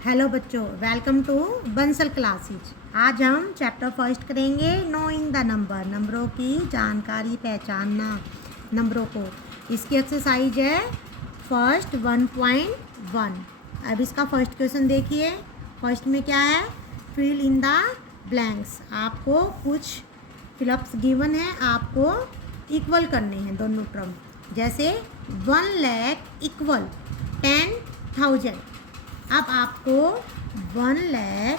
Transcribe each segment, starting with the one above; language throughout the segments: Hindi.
हेलो बच्चों, वेलकम टू बंसल क्लासेज। आज हम चैप्टर फर्स्ट करेंगे नोइंग द नंबरों की जानकारी, पहचानना नंबरों को। इसकी एक्सरसाइज है फर्स्ट 1.1। अब इसका फर्स्ट क्वेश्चन देखिए। फर्स्ट में क्या है, फिल इन द ब्लैंक्स। आपको कुछ फिलअप्स गिवन है, आपको इक्वल करने हैं दोनों टर्म। जैसे 1 लाख इक्वल 10,000। अब आपको 1 लाख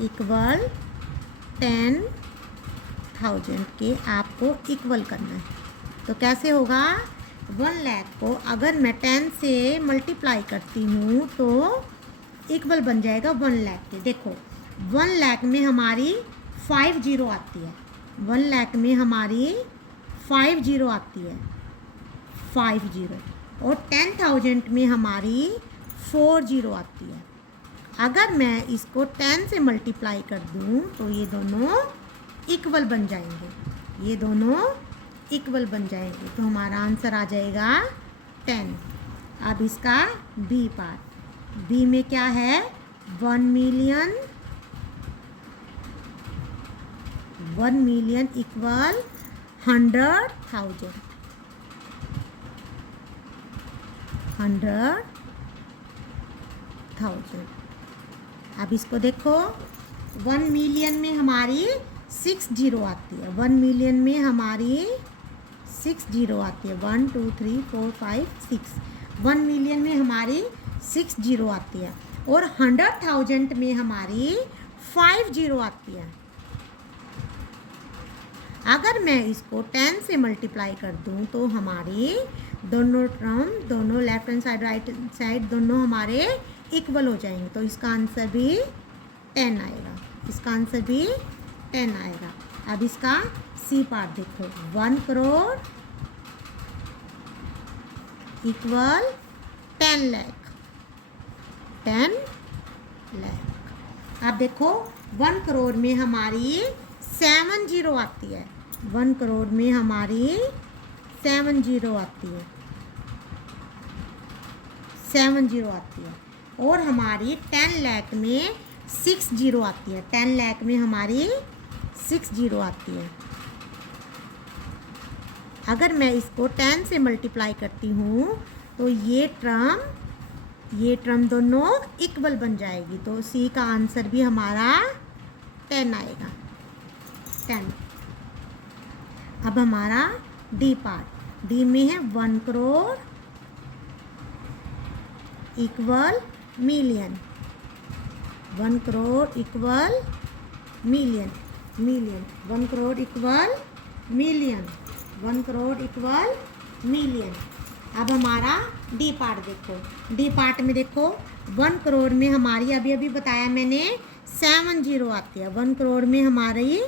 इक्वल 10,000 के आपको इक्वल करना है। तो कैसे होगा, 1 लाख को अगर मैं 10 से मल्टीप्लाई करती हूँ तो इक्वल बन जाएगा 1 लाख के। देखो 1 लाख में हमारी 5 जीरो आती है, 1 लाख में हमारी 5 जीरो आती है, 5 जीरो। और 10,000 में हमारी 4 जीरो आती है। अगर मैं इसको 10 से मल्टीप्लाई कर दूं तो ये दोनों इक्वल बन जाएंगे, ये दोनों इक्वल बन जाएंगे। तो हमारा आंसर आ जाएगा 10। अब इसका बी पार्ट, बी में क्या है, 1 मिलियन, 1 मिलियन इक्वल 100,000, 100,000। अब इसको देखो, 1 मिलियन में हमारी 6 जीरो आती है, 1 मिलियन में हमारी 6 जीरो आती है, 1 2 3 4 5 6। 1 मिलियन में हमारी 6 जीरो आती है और 100,000 में हमारी 5 जीरो आती है। अगर मैं इसको 10 से मल्टीप्लाई कर दूं तो हमारी दोनों टर्म, दोनों left hand side right hand side दोनों हमारे इक्वल हो जाएंगे। तो इसका आंसर भी 10 आएगा, इसका आंसर भी 10 आएगा। अब इसका सी पार्ट देखो, 1 करोड़ इक्वल 10 लाख, 10 लाख। अब देखो 1 करोड़ में हमारी 7 जीरो आती है, 1 करोड़ में हमारी 7 जीरो आती है, 7 जीरो आती है। और हमारी 10 लाख में 6 जीरो आती है, 10 लाख में हमारी 6 जीरो आती है। अगर मैं इसको 10 से मल्टीप्लाई करती हूँ तो ये टर्म दोनों इक्वल बन जाएगी। तो सी का आंसर भी हमारा 10 आएगा, 10। अब हमारा डी पार्ट, डी में है 1 crore equal million, 1 crore equal million, 1 crore equal million, 1 crore equal million. अब हमारा डी पार्ट देखो, डी पार्ट में देखो 1 करोड़ में हमारी अभी बताया मैंने 7 जीरो आती है, 1 करोड़ में हमारी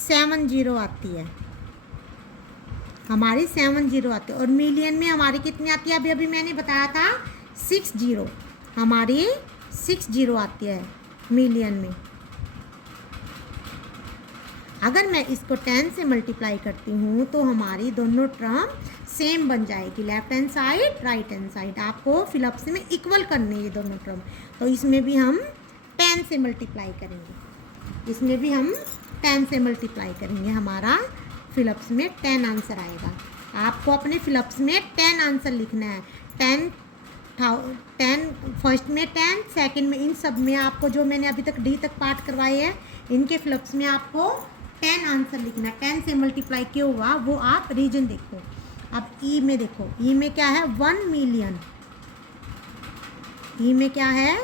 7 जीरो आती है, हमारी 7 जीरो आती है। और मिलियन में हमारी कितनी आती है, अभी मैंने बताया था 6 जीरो, हमारी 6 जीरो आती है मिलियन में। अगर मैं इसको 10 से मल्टीप्लाई करती हूँ तो हमारी दोनों टर्म सेम बन जाएगी, left hand side right hand side. आपको फिलअप्स में इक्वल करने ये दोनों टर्म। तो इसमें भी हम 10 से मल्टीप्लाई करेंगे, इसमें भी हम 10 से मल्टीप्लाई करेंगे, हमारा फिलअप्स में 10 आंसर आएगा। आपको अपने फिलअप्स में 10 आंसर लिखना है, 10 फर्स्ट में 10, सेकंड में, इन सब में आपको जो मैंने अभी तक डी तक पार्ट करवाए हैं इनके फिलअप्स में आपको 10 आंसर लिखना है। 10 से मल्टीप्लाई क्यों हुआ वो आप रीजन देखो। अब ई में देखो, ई में क्या है, 1 मिलियन, ई में क्या है,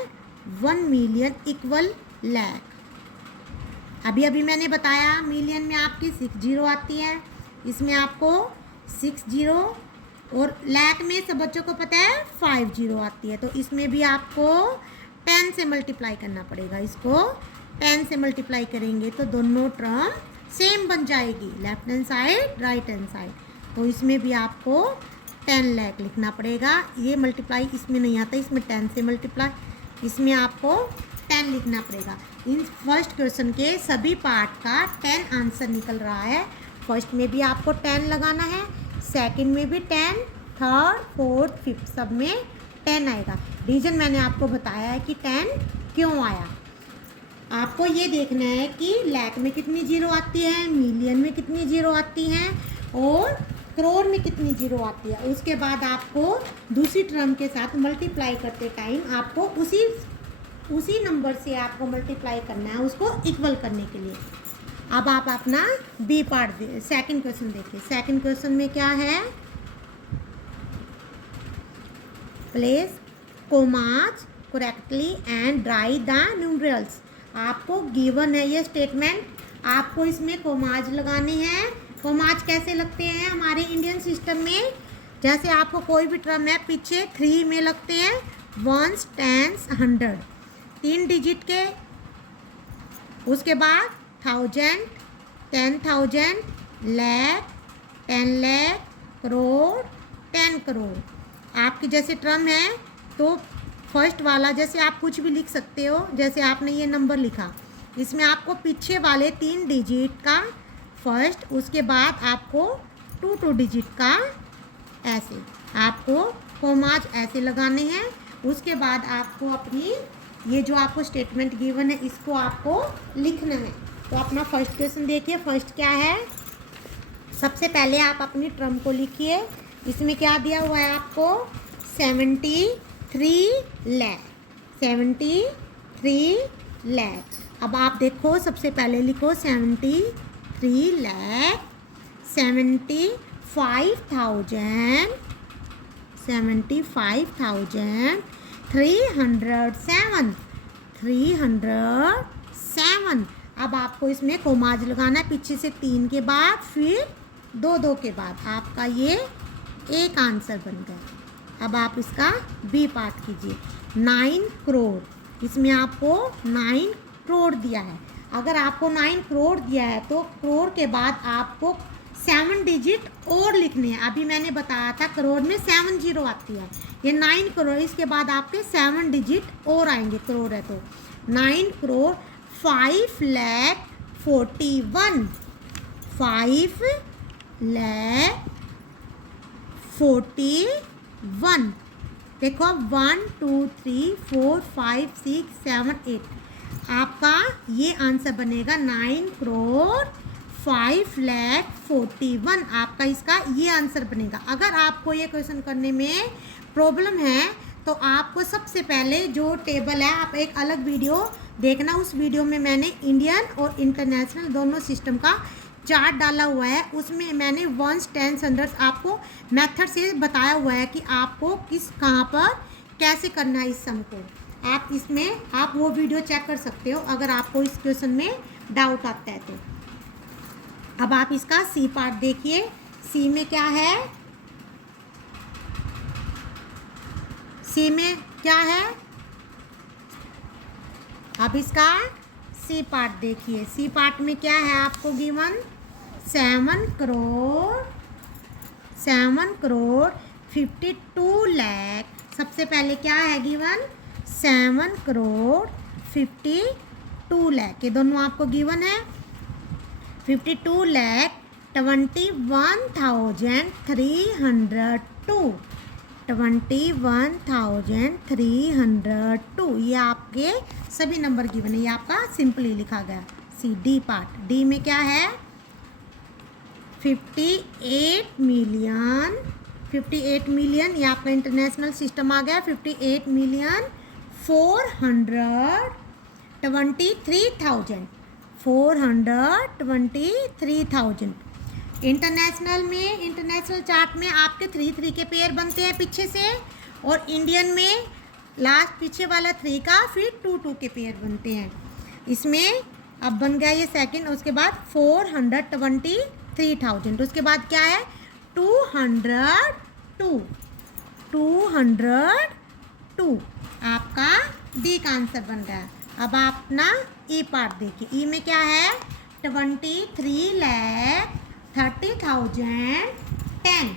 1 मिलियन इक्वल लाख। अभी मैंने बताया मिलियन में आपकी 6 जीरो आती है, इसमें आपको 6 जीरो, और लाख में सब बच्चों को पता है 5 जीरो आती है। तो इसमें भी आपको 10 से मल्टीप्लाई करना पड़ेगा, इसको 10 से मल्टीप्लाई करेंगे तो दोनों टर्म सेम बन जाएगी, left hand side right hand side. तो इसमें भी आपको 10 लाख लिखना पड़ेगा। ये मल्टीप्लाई इसमें नहीं आता, इसमें 10 से मल्टीप्लाई, इसमें आपको 10 लिखना पड़ेगा। इन फर्स्ट क्वेश्चन के सभी पार्ट का 10 आंसर निकल रहा है। फर्स्ट में भी आपको 10 लगाना है, सेकंड में भी 10, थर्ड फोर्थ फिफ्थ सब में 10 आएगा। रीज़न मैंने आपको बताया है कि 10 क्यों आया। आपको ये देखना है कि लाख में कितनी जीरो आती है, मिलियन में कितनी जीरो आती हैं और करोड़ में कितनी जीरो आती है। उसके बाद आपको दूसरी टर्म के साथ मल्टीप्लाई करते टाइम आपको उसी नंबर से आपको मल्टीप्लाई करना है, उसको इक्वल करने के लिए। अब आप अपना बी पार्ट सेकंड क्वेश्चन देखिए। सेकंड क्वेश्चन में क्या है, place commas correctly and write the numerals. आपको गिवन है ये स्टेटमेंट, आपको इसमें कोमाज लगाने हैं। कोमाज कैसे लगते हैं हमारे इंडियन सिस्टम में, जैसे आपको कोई भी टर्म है पीछे 3 में लगते हैं, वंस, टेंस, 100 3 डिजिट के, उसके बाद 1000, 10,000, लाख, 10 लाख, करोड़, 10 करोड़। आपकी जैसे टर्म है तो फर्स्ट वाला जैसे आप कुछ भी लिख सकते हो, जैसे आपने ये नंबर लिखा, इसमें आपको पीछे वाले 3 डिजिट का फर्स्ट, उसके बाद आपको 2 डिजिट का ऐसे आपको कोमाज ऐसे लगाने हैं। उसके बाद आपको अपनी ये जो आपको स्टेटमेंट गिवन है इसको आपको लिखना है। तो अपना फर्स्ट क्वेश्चन देखिए। फर्स्ट क्या है, सबसे पहले आप अपनी टर्म को लिखिए। इसमें क्या दिया हुआ है आपको, 73 लाख, 73 लाख। अब आप देखो सबसे पहले लिखो 73 लाख 75,000 307। अब आपको इसमें कोमाज लगाना है, पीछे से 3 के बाद फिर 2 के बाद। आपका ये एक आंसर बन गया। अब आप इसका बी पार्ट कीजिए। 9 करोड़, इसमें आपको 9 करोड़ दिया है। अगर आपको 9 करोड़ दिया है तो करोड़ के बाद आपको 7 डिजिट और लिखने हैं। अभी मैंने बताया था करोड़ में 7 जीरो आती है, ये 9 करोड़, इसके बाद आपके 7 डिजिट और आएंगे। करोड़ है तो 9 करोड़ 5,41 5,41। देखो 1 2 3 4 5 6 7 8, आपका ये आंसर बनेगा 9 करोड़ 5,41। आपका इसका ये आंसर बनेगा। अगर आपको ये क्वेश्चन करने में प्रॉब्लम है तो आपको सबसे पहले जो टेबल है, आप एक अलग वीडियो देखना, उस वीडियो में मैंने इंडियन और इंटरनेशनल दोनों सिस्टम का चार्ट डाला हुआ है। उसमें मैंने वंस, टेंस, हंड्रेड्स आपको मेथड से बताया हुआ है कि आपको कहाँ पर कैसे करना है इस सम को। आप इसमें आप वो वीडियो चेक कर सकते हो अगर आपको इस क्वेश्चन में डाउट आता है तो। अब आप इसका सी पार्ट देखिए। सी में क्या है, सी में क्या है, अब इसका सी पार्ट देखिए। सी पार्ट में क्या है आपको गिवन, 7 करोड़ 52 लाख। सबसे पहले क्या है गिवन, 7 करोड़ 52 लाख, ये दोनों आपको गिवन है। 52 लाख 21,302, 21,302, ये आपके सभी नंबर गिवन है। ये आपका सिंपली लिखा गया। सी डी पार्ट, डी में क्या है, 58 मिलियन, ये आपका इंटरनेशनल सिस्टम आ गया। 58,423,000। इंटरनेशनल में, इंटरनेशनल चार्ट में आपके 3 के पेयर बनते हैं पीछे से, और इंडियन में लास्ट पीछे वाला 3 का फिर 2 के पेयर बनते हैं। इसमें अब बन गया ये सेकंड। उसके बाद 423,000, उसके बाद क्या है 202, आपका डी का आंसर बन गया। अब आप अपना ई पार्ट देखिए। ई में क्या है, 23,30,010,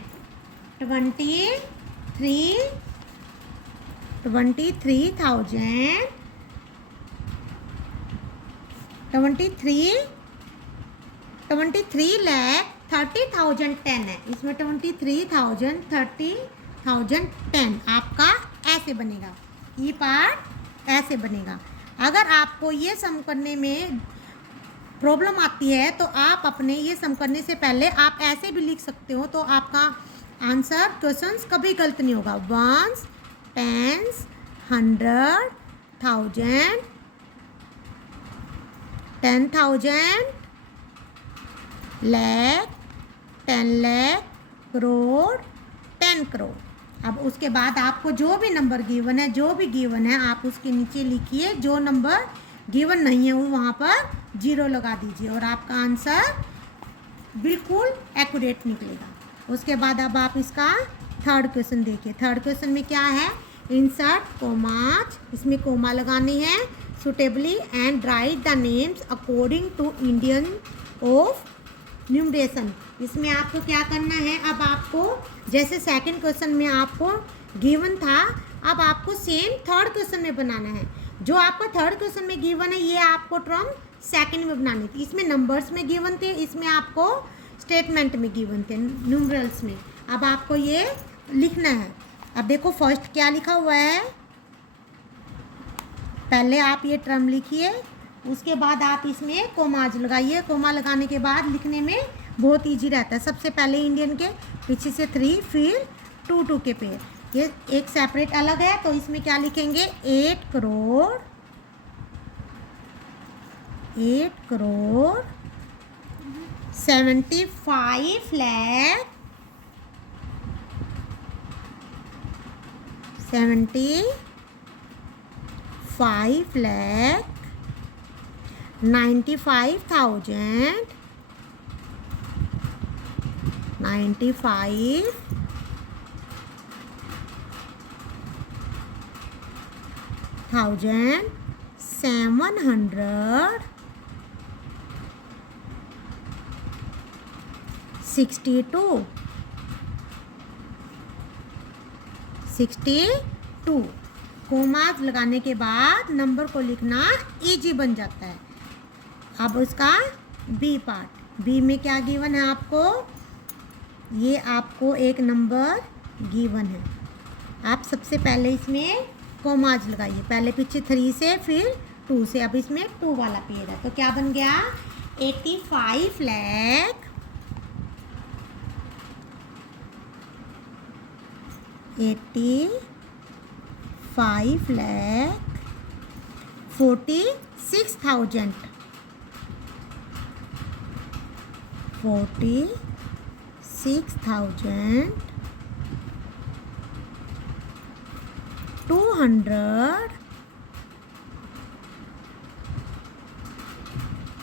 23,30,010 है। इसमें 23,30,10 आपका ऐसे बनेगा, ई पार्ट ऐसे बनेगा। अगर आपको ये सम करने में प्रॉब्लम आती है तो आप अपने ये सम करने से पहले आप ऐसे भी लिख सकते हो, तो आपका आंसर क्वेश्चंस कभी गलत नहीं होगा। Ones, tens, 100, 1000, 10,000, lakh, 10 lakh, crore, 10 crore. अब उसके बाद आपको जो भी नंबर गिवन है, जो भी गिवन है आप उसके नीचे लिखिए, जो नंबर गिवन नहीं है वो वहाँ पर 0 लगा दीजिए और आपका आंसर बिल्कुल एक्यूरेट निकलेगा। उसके बाद अब आप इसका थर्ड क्वेश्चन देखिए। थर्ड क्वेश्चन में क्या है, इंसर्ट कोमाज, इसमें कोमा लगानी है, suitably and write the names according to Indian of numeration. इसमें आपको क्या करना है, अब आपको जैसे सेकंड क्वेश्चन में आपको गिवन था, अब आपको सेम थर्ड क्वेश्चन में बनाना है। जो आपका थर्ड क्वेश्चन में गिवन है ये आपको टर्म सेकंड में बनानी थी। इसमें नंबर्स में गिवन थे, इसमें आपको स्टेटमेंट में गिवन थे, न्यूमरल्स में। अब आपको ये लिखना है। अब देखो फर्स्ट क्या लिखा हुआ है, पहले आप ये टर्म लिखिए, उसके बाद आप इसमें कोमाज लगाइए। कोमा लगाने के बाद लिखने में बहुत इजी रहता है। सबसे पहले इंडियन के पीछे से 3, फिर 2 2 के पेयर, ये एक सेपरेट अलग है। तो इसमें क्या लिखेंगे, 8 करोड़ 75 लाख 75 लाख 95,000 $762 कोमाज लगाने के बाद नंबर को लिखना इजी बन जाता है। अब उसका बी पार्ट, बी में क्या गिवन है आपको, ये आपको एक नंबर गिवन है। आप सबसे पहले इसमें कोमाज लगाइए, पहले पीछे 3 से फिर 2 से। अब इसमें 2 वाला पेयर है तो क्या बन गया, 85 लाख 46,000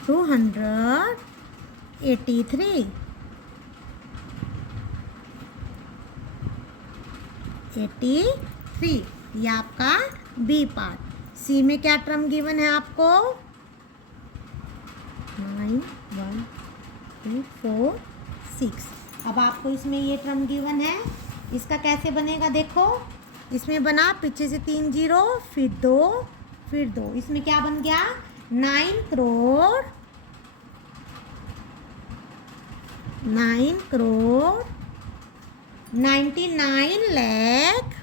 283 ये आपका बी पार्ट। सी में क्या टर्म गिवन है आपको, 9 1 2 4 6। अब आपको इसमें ये टर्म गिवन है, इसका कैसे बनेगा देखो, इसमें बना पीछे से 3 0 फिर 2 फिर 2, इसमें क्या बन गया, 9 करोड़ 99 लाख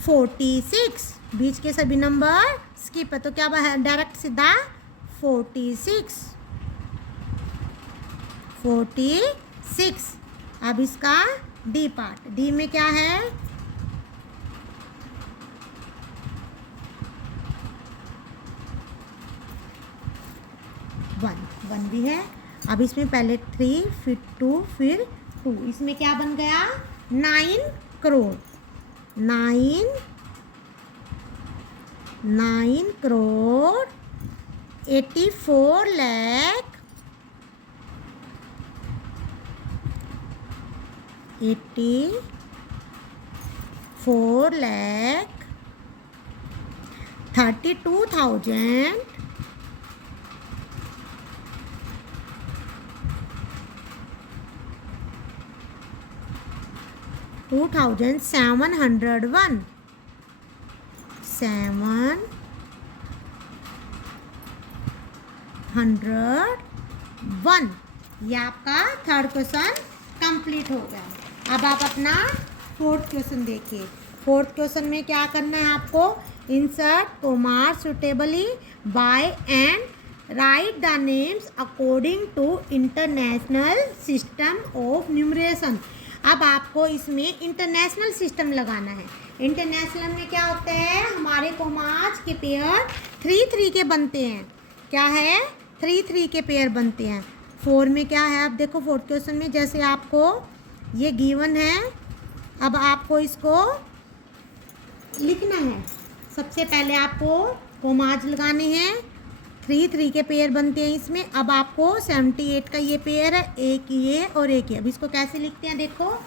46। बीच के सभी नंबर स्किप है तो क्या है, डायरेक्ट सीधा 46। अब इसका डी पार्ट, डी में क्या है, 1 भी है। अब इसमें पहले 3 फिर 2 फिर 2, इसमें क्या बन गया, 9 करोड़ 84 लाख 32,000 2,701 7 101। ये आपका थर्ड क्वेश्चन कंप्लीट हो गया। अब आप अपना फोर्थ क्वेश्चन देखिए। फोर्थ क्वेश्चन में क्या करना है आपको, insert comma suitably by and write the names according to international system of numeration. अब आपको इसमें इंटरनेशनल सिस्टम लगाना है। इंटरनेशनल में क्या होता है, हमारे कॉमाज के पेयर 3-3 के बनते हैं। क्या है, 3-3 के पेयर बनते हैं। 4 में क्या है, आप देखो फोर्थ क्वेश्चन में जैसे आपको ये गिवन है, अब आपको इसको लिखना है। सबसे पहले आपको कॉमाज लगाने हैं, 3-3 के पेयर बनते हैं इसमें। अब आपको 78 का ये पेयर है, एक ये और एक ये। अब इसको कैसे लिखते हैं, देखो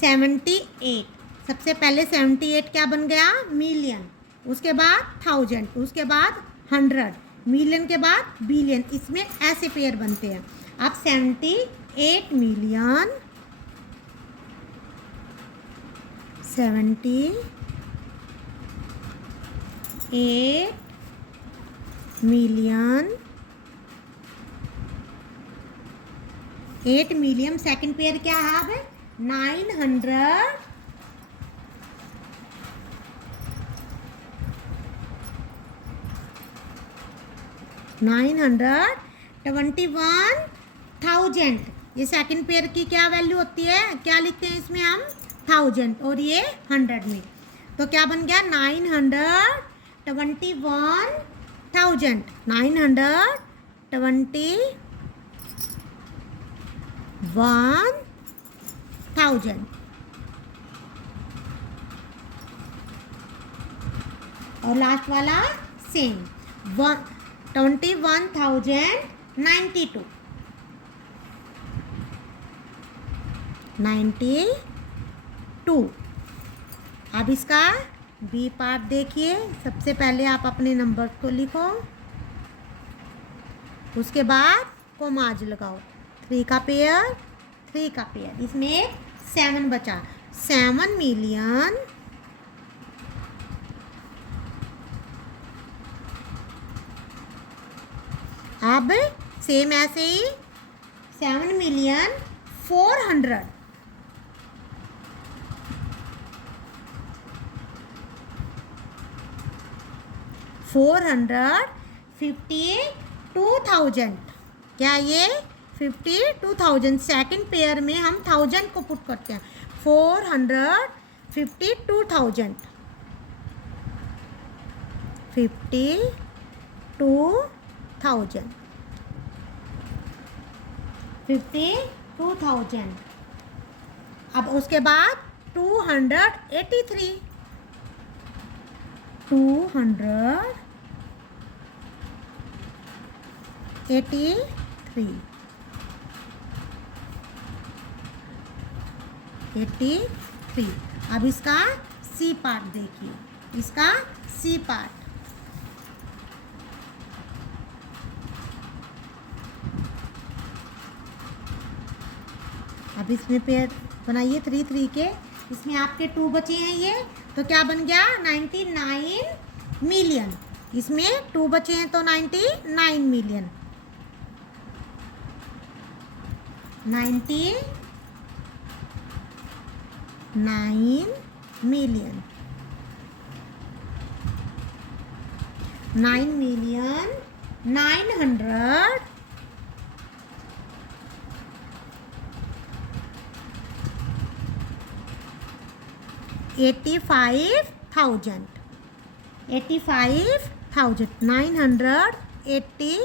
78, सबसे पहले 78 क्या बन गया, मिलियन, उसके बाद 1000, उसके बाद 100, मिलियन के बाद बिलियन। इसमें ऐसे पेयर बनते हैं। अब 78 million, 78 million, 8 million. Second pair क्या है, अब 900 921,000। ये सेकंड पेयर की क्या वैल्यू होती है, क्या लिखते हैं इसमें हम 1000 और ये 100 में। तो क्या बन गया 921,000, 921,000। और लास्ट वाला सेम 21,092, 92। अब इसका बी पार्ट देखिए। सबसे पहले आप अपने नंबर को लिखो, उसके बाद कॉमाज लगाओ। 3 का पेयर, 3 का पेयर, इसमें 7 बचा, 7 मिलियन, अब सेम ऐसे ही 7 मिलियन 400, 452,000। क्या ये 52,000, सेकंड पेयर में हम 1000 को पुट करते हैं। 452,000, 52,000, 52,000। अब उसके बाद 283, 283। अब इसका सी पार्ट देखिए, इसका सी पार्ट। अब इसमें पेयर बनाइए 3-3 के, इसमें आपके 2 बचे हैं ये, तो क्या बन गया 99 मिलियन। इसमें 2 बचे हैं तो 99 मिलियन, 99 मिलियन, 9 मिलियन 900 85,000, 85,000, 980,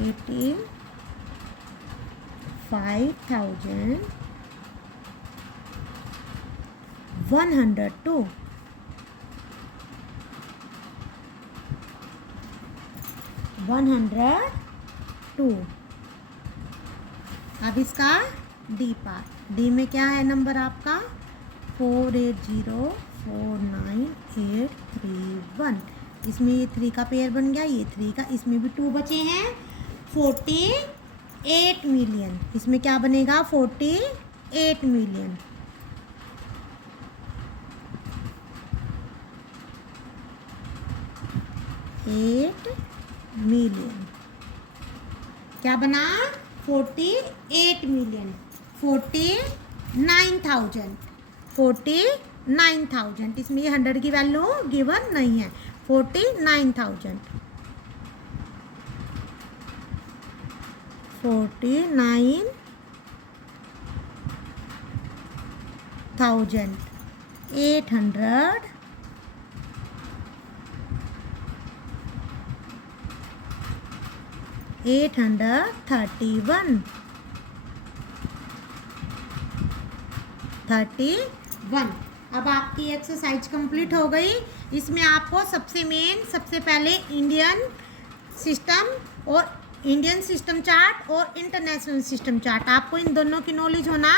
85,000, 102, 102। अब इसका डी पार्ट, डी में क्या है नंबर आपका 48049,831। इसमें ये 3 का पेयर बन गया, ये 3 का, इसमें भी 2 बचे हैं, 48 मिलियन। इसमें क्या बनेगा 48 मिलियन, 48 मिलियन। क्या बना? 48 मिलियन। 49,000। 49,000। इसमें ये 100 की वैल्यू गिवन नहीं है। 49,000। 49,800 31। अब आपकी एक्सरसाइज कंप्लीट हो गई। इसमें आपको सबसे पहले इंडियन सिस्टम चार्ट और इंटरनेशनल सिस्टम चार्ट, आपको इन दोनों की नॉलेज होना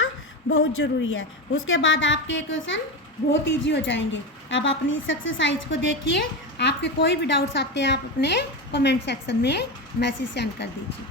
बहुत ज़रूरी है। उसके बाद आपके क्वेश्चन बहुत इजी हो जाएंगे। अब अपनी इस एक्सरसाइज को देखिए। आपके कोई भी डाउट्स आते हैं आप अपने कमेंट सेक्शन में मैसेज सेंड कर दीजिए।